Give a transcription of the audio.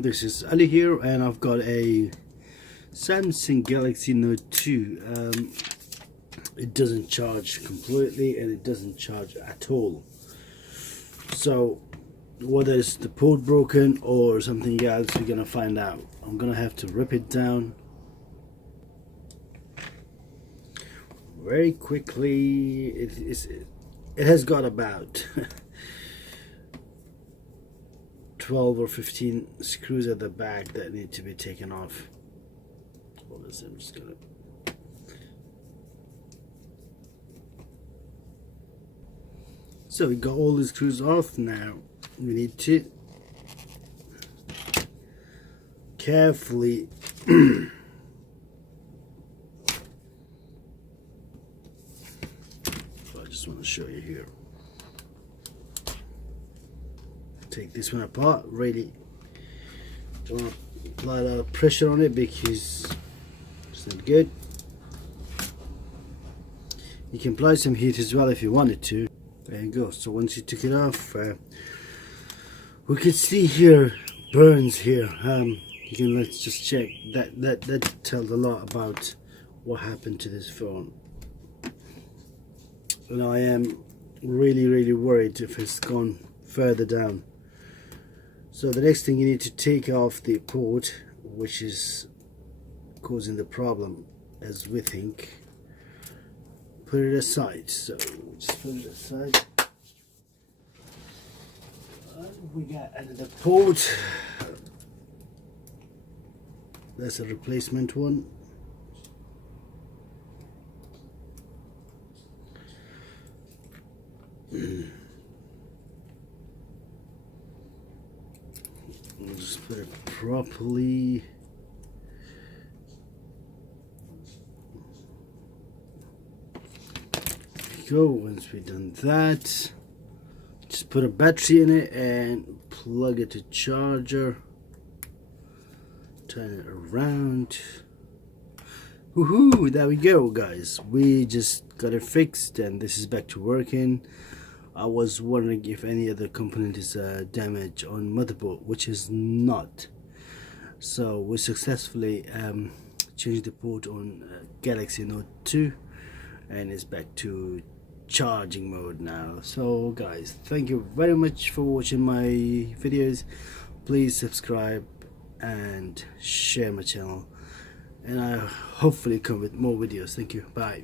This is Ali here, and I've got a Samsung Galaxy Note 2. It doesn't charge completely and it doesn't charge at all. So whether it's the port broken or something else, we're gonna find out. I'm gonna have to rip it down very quickly. It has got about 12 or 15 screws at the back that need to be taken off. Hold this, I'm just gonna. So we got all the screws off. Now we need to carefully so I just want to show you here. Take this one apart. Really don't want to apply a lot of pressure on it because it's not good. You can apply some heat as well if you wanted to. There you go. So once you took it off, we can see here burns here. Let's just check that tells a lot about what happened to this phone. And I am really worried if it's gone further down. So the next thing, you need to take off the port which is causing the problem, as we think. Put it aside. So just put it aside. And we got another port. That's a replacement one. We'll just put it properly. Go. Once we've done that, just put a battery in it and plug it to charger. Turn it around. Woohoo! There we go, guys. We just got it fixed and this is back to working. I was wondering if any other component is damaged on motherboard, which is not. So we successfully changed the port on Galaxy Note 2 and it's back to charging mode now. So guys, thank you very much for watching my videos. Please subscribe and share my channel, and I hopefully come with more videos. Thank you. Bye.